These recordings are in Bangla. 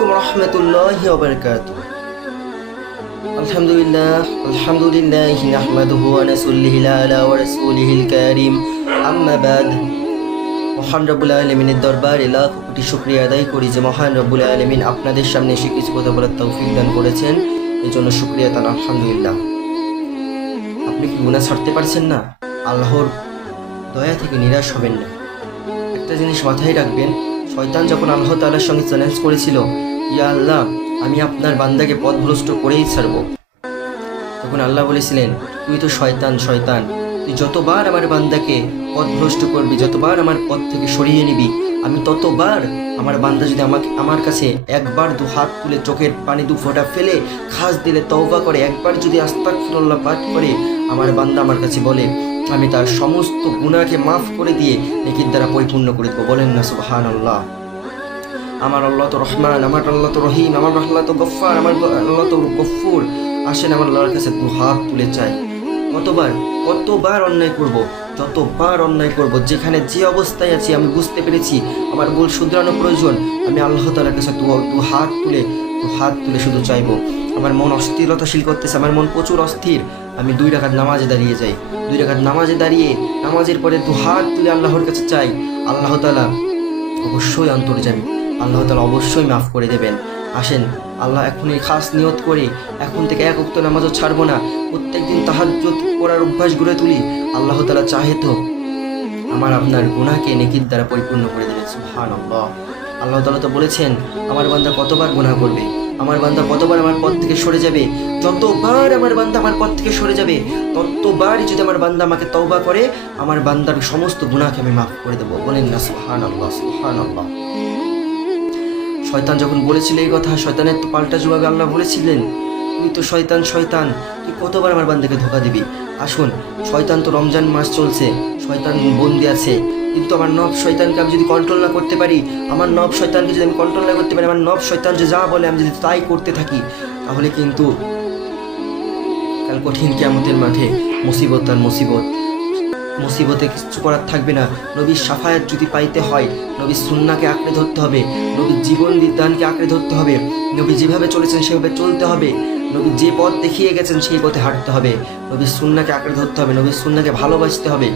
আলাইকুম রহমতুল্লাহ ওবরকাত আলহামদুলিল্লাহ আলা ওয়া রাসূলিহিল কারীম আম্মা বাদ। মহান রব্বুল আলমিনের দরবারে লাখ কোটি শুক্রিয়া আদায় করি যে মহান রব্বুল আলমিন আপনাদের সামনে এসে কিছু কথা বলার তৌফিক দান করেছেন। এই জন্য শুক্রিয়া তান আলহামদুলিল্লাহ। আপনি কি গুণা ছাড়তে পারছেন না? আল্লাহর দয়া থেকে নিরাশ হবেন না। একটা জিনিস মাথায় রাখবেন শয়তান যখন আল্লাহ তালার সঙ্গে চ্যালেঞ্জ করেছিল, ইয়া আল্লাহ, আমি আপনার বান্দাকে পথভ্রষ্ট করেই ছাড়ব। তখন আল্লাহ বলেছিলেন, তুই তো শয়তান শয়তান। তুই যতবার আমার বান্দাকে পথভ্রষ্ট করবি, যতবার আমার পথ থেকে সরিয়ে নিবি, আমি ততবার আমার বান্দা যদি আমাকে, আমার কাছে একবার দু হাত তুলে চোখের পানি দু ফোঁটা ফেলে খাস দিলে তওবা করে, একবার যদি আস্তাক ফিরল্লাহ পাঠ করে, আমার বান্দা আমার কাছে বলে আমি তার সমস্ত গুণাকে মাফ করে দিয়ে নেকির দ্বারা পরিপূর্ণ করে দেবো। বলেন না সুবহান আল্লাহ আমার আল্লাহ তো রহমান, আমার আল্লাহ তো রহিম, আমার আল্লাহ তো গফ্ফার, আমার আল্লাহ তো গফুর আসেন, আমার আল্লাহর কাছে দু হাত তুলে চাই। কতবার কতবার অন্যায় করব, যতবার অন্যায় করব, যেখানে যে অবস্থায় আছি, আমি বুঝতে পেরেছি, আমার ভুল শুধরানো প্রয়োজন, আমি আল্লাহ তালার কাছে দু দু হাত তুলে, দু হাত তুলে শুধু চাইব। আমার মন অস্থিরতাশীল করতেছে, আমার মন প্রচুর অস্থির। আমি দুই রাখাত নামাজে দাঁড়িয়ে যাই। দুই রাখাত নামাজে দাঁড়িয়ে নামাজের পরে দু হাত তুলে আল্লাহর কাছে চাই। আল্লাহ তালা অবশ্যই অন্তর্জামী আল্লাহ তালা অবশ্যই মাফ করে দেবেন। আসেন, আল্লাহ এখনই খাস নিয়ত করে এখন থেকে এক উক্ত নামাজও ছাড়বো না। প্রত্যেক দিন তাহাজ্জুদ করার অভ্যাস গড়ে তুলি। আল্লাহ তালা চাহে তো আমার আপনার গুনাহকে নেকির দ্বারা পরিপূর্ণ করে দেবেন। সুহান আল্লাহ আল্লাহ তালা তো বলেছেন, আমার বান্দা কতবার গুনাহ করবে? আমার বান্দা কতবার আমার পথ থেকে সরে যাবে? যতবার আমার বান্দা আমার পথ থেকে সরে যাবে, ততবারই যদি আমার বান্দা আমাকে তওবা করে, আমার বান্দার সমস্ত গুণাকে আমি মাফ করে দেবো। বলেন না সুহান আল্লাহ সুহান আল্লাহ শয়তান যখন বলেছিল এই কথা, শয়তানের তো পাল্টা জবাবে আল্লাহ বলেছিলেন, তুই তো শয়তান শয়তান, তুই কতবার আমার বান্দাকে ধোকা দিবি? আসুন, শয়তান তো রমজান মাস চলছে, শয়তান বন্দি আছে। কিন্তু আমার নব শয়তানকে আমি যদি কন্ট্রোল না করতে পারি, আমার নব শয়তানকে যদি আমি কন্ট্রোল না করতে পারি, আমার নব শয়তান যে যা বলে, আমি যদি তাই করতে থাকি, তাহলে কিন্তু কাল কঠিন কেমতের মাঠে মুসিবত আর মুসিবত, মুসিবতে কিছু করার থাকবে না। নবীর সাফায়াত যদি পাইতে হয়, নবীর সুন্নাকে আঁকড়ে ধরতে হবে, নবীর জীবন বিদ্যানকে আঁকড়ে ধরতে হবে, নবী যেভাবে চলেছেন সেভাবে চলতে হবে, নবী যে পথ দেখিয়ে গেছেন সেই পথে হাঁটতে হবে, নবীর সুন্নাকে আঁকড়ে ধরতে হবে, নবীর সুন্নাকে ভালোবাসতে হবে।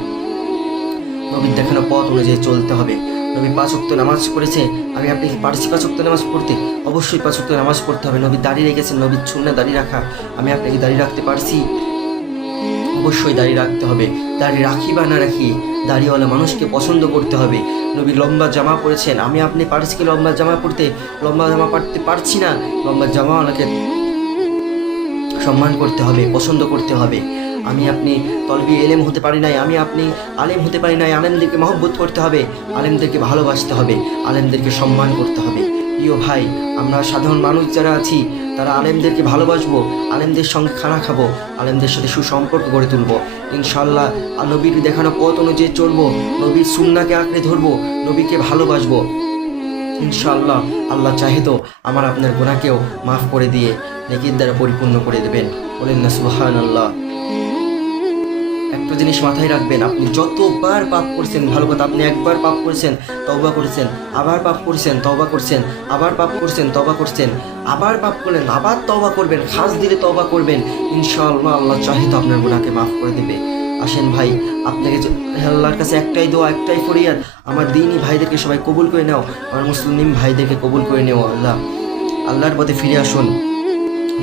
নবীর দেখানো পথ অনুযায়ী চলতে হবে। নবী পাঁচ ওয়াক্ত নামাজ পড়েছে, আমি আপনি কি পারছি পাঁচ ওয়াক্ত নামাজ পড়তে? অবশ্যই পাঁচ ওয়াক্ত নামাজ পড়তে হবে। নবী দাঁড়িয়ে রেখেছেন, নবীর সুন্না দাঁড়িয়ে রাখা। আমি আপনাকে দাঁড়িয়ে রাখতে পারছি। অবশ্যই দাঁড়িয়ে রাখতে হবে। দাঁড়িয়ে রাখি বা না রাখি দাড়িওয়ালা মানুষকে পছন্দ করতে হবে। নবী লম্বা জামা পরেছেন, আমি আপনি পারছি কি লম্বা জামা পরতে? লম্বা জামা পরতে পারছি না। লম্বা জামাওয়ালাকে সম্মান করতে হবে, পছন্দ করতে হবে। আমি আপনি তলবি এলেম হতে পারি নাই, আমি আপনি আলেম হতে পারি নাই, আলেমদেরকে মহব্বত করতে হবে, আলেমদেরকে ভালোবাসতে হবে, আলেমদেরকে সম্মান করতে হবে। প্রিয় ভাই, আমরা সাধারণ মানুষ যারা আছি, তারা আলেমদেরকে ভালোবাসবো, আলেমদের সঙ্গে খানা খাব, আলেমদের সাথে সুসম্পর্ক গড়ে তুলবো। ইনশাল্লাহ নবীর দেখানো পথ অনুযায়ী চলবো, নবীর সুন্নাকে আঁকড়ে ধরবো, নবীকে ভালোবাসবো। ইনশাআল্লাহ, আল্লাহ চাহে তো আমার আপনার গোনাকেও মাফ করে দিয়ে নেকির দ্বারা পরিপূর্ণ করে দেবেন। বলেন না সুহান আল্লাহ একটা জিনিস মাথায় রাখবেন, আপনি যতবার পাপ করছেন, ভালো কথা, আপনি একবার পাপ করেছেন, তওবা করেছেন, আবার পাপ করছেন, তওবা করছেন, আবার পাপ করছেন, তওবা করছেন, আবার পাপ করলেন, আবার তওবা করবেন, খাস দিলে তওবা করবেন, ইনশাআল্লাহ আল্লাহ চাহে তো আপনার গুণাকে মাফ করে দেবে। আসেন ভাই, আপনাকে আল্লাহর কাছে একটাই দোয়া, একটাই ফরিয়াদ, আমার দিনই ভাইদেরকে সবাই কবুল করে নাও আমার মুসলিম ভাইদেরকে কবুল করে নেও, আল্লাহ। আল্লাহর পথে ফিরে আসুন।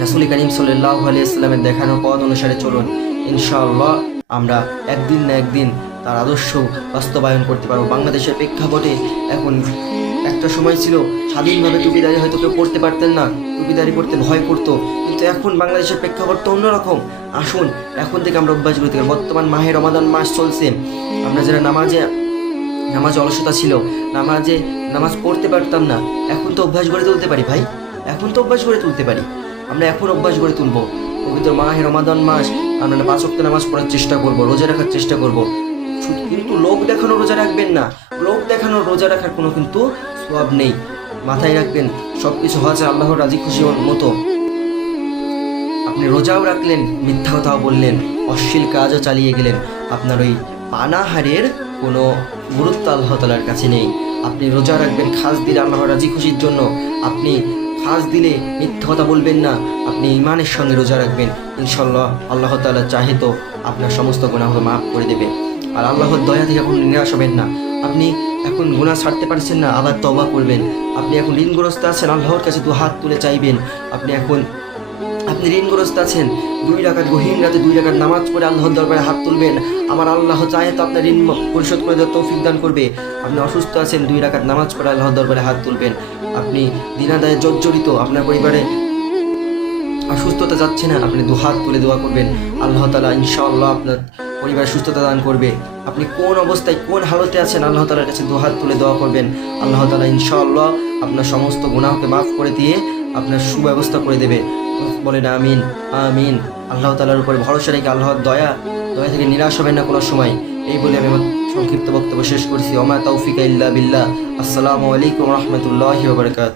রাসুল করিম সাল্লাহ আলিয়াল্লামের দেখানো পথ অনুসারে চলুন, ইনশাআল্লাহ। আমরা একদিন না একদিন তার আদর্শ বাস্তবায়ন করতে পারব। বাংলাদেশের প্রেক্ষাপটে এখন একটা সময় ছিল, স্বাধীনভাবে টুপিদারি হয়তো কেউ পড়তে পারতেন না, টুপিদারি পড়তে ভয় করতো। কিন্তু এখন বাংলাদেশের প্রেক্ষাপট তো অন্যরকম। আসুন, এখন থেকে আমরা অভ্যাস করতে পারি বর্তমান মাহে রমাদান মাস চলছে। আমরা যারা নামাজে, নামাজ অলসতা ছিল, নামাজে নামাজ পড়তে পারতাম না, এখন তো অভ্যাস গড়ে তুলতে পারি ভাই। এখন তো অভ্যাস গড়ে তুলতে পারি। আমরা এখন অভ্যাস গড়ে তুলবো। পবিত্র মাহে রমাদান মাস আমরা পাঁচ নামাজ পড়ার চেষ্টা করব, রোজা রাখার চেষ্টা করব। কিন্তু লোক দেখানো রোজা রাখবেন না। লোক দেখানো, রোজা রাখার কোনো কিন্তু সব নেই। মাথায় রাখবেন সব কিছু হচ্ছে আল্লাহর রাজি খুশি হওয়ার মতো। আপনি রোজাও রাখলেন, মিথ্যা কথাও বললেন, অশ্লীল কাজও চালিয়ে গেলেন। আপনার ওই পানাহারের কোনো গুরুত্ব আল্লাহ তালার কাছে নেই। আপনি রোজা রাখবেন, খাস দিন আল্লাহর রাজি খুশির জন্য। আপনি ফাঁস দিলে মিথ্যা কথা বলবেন না। আপনি ইমানের সঙ্গে রোজা রাখবেন। ইনশাল্লাহ আল্লাহ তালা চাহে তো আপনার সমস্ত গুণাহ মাফ করে দেবে। আর আল্লাহর দয়া থেকে এখন নিরাশ হবেন না। আপনি এখন গুণা ছাড়তে পারছেন না, আবার তবা করবেন। আপনি এখন ঋণগ্রস্ত আছেন, আল্লাহর কাছে দু হাত তুলে চাইবেন। আপনি এখন আপনি ঋণগ্রস্ত আছেন। দুই রাকাত গহীন রাতে দুই রাকাত নামাজ পড়ে আল্লাহর দরবারে হাত তুলবেন। আমার আল্লাহ চাহে তো আপনার ঋণ পরিশোধ করে দেওয়ার তৌফিক দান করবে। আপনি অসুস্থ আছেন, দুই রাকাত নামাজ পড়ে আল্লাহর দরবারে হাত তুলবেন। আপনি দিনাদায়ে জর্জরিত, আপনার পরিবারে অসুস্থতা যাচ্ছে না, আপনি দু হাত তুলে দোয়া করবেন। আল্লাহ তালা ইনশাআল্লাহ আপনার পরিবার সুস্থতা দান করবে। আপনি কোন অবস্থায় কোন হালতে আছেন, আল্লাহ তালার কাছে দু হাত তুলে দোয়া করবেন। আল্লাহ তালা ইনশাআল্লাহ আপনার সমস্ত গুনাহকে মাফ করে দিয়ে আপনার সুব্যবস্থা করে দেবে। বলেন আমিন আমিন। আল্লাহ তালার উপরে ভরসা রেখে আল্লাহর দয়া দয়া থেকে নিরাশ হবেন না কোনো সময়। এই বলে আমি সংক্ষিপ্ত বক্তব্য শেষ করছি। অমা তৌফিকা ইল্লা বিল্লাহ। আসসালামু আলাইকুম রহমতুল্লাহ বারকাত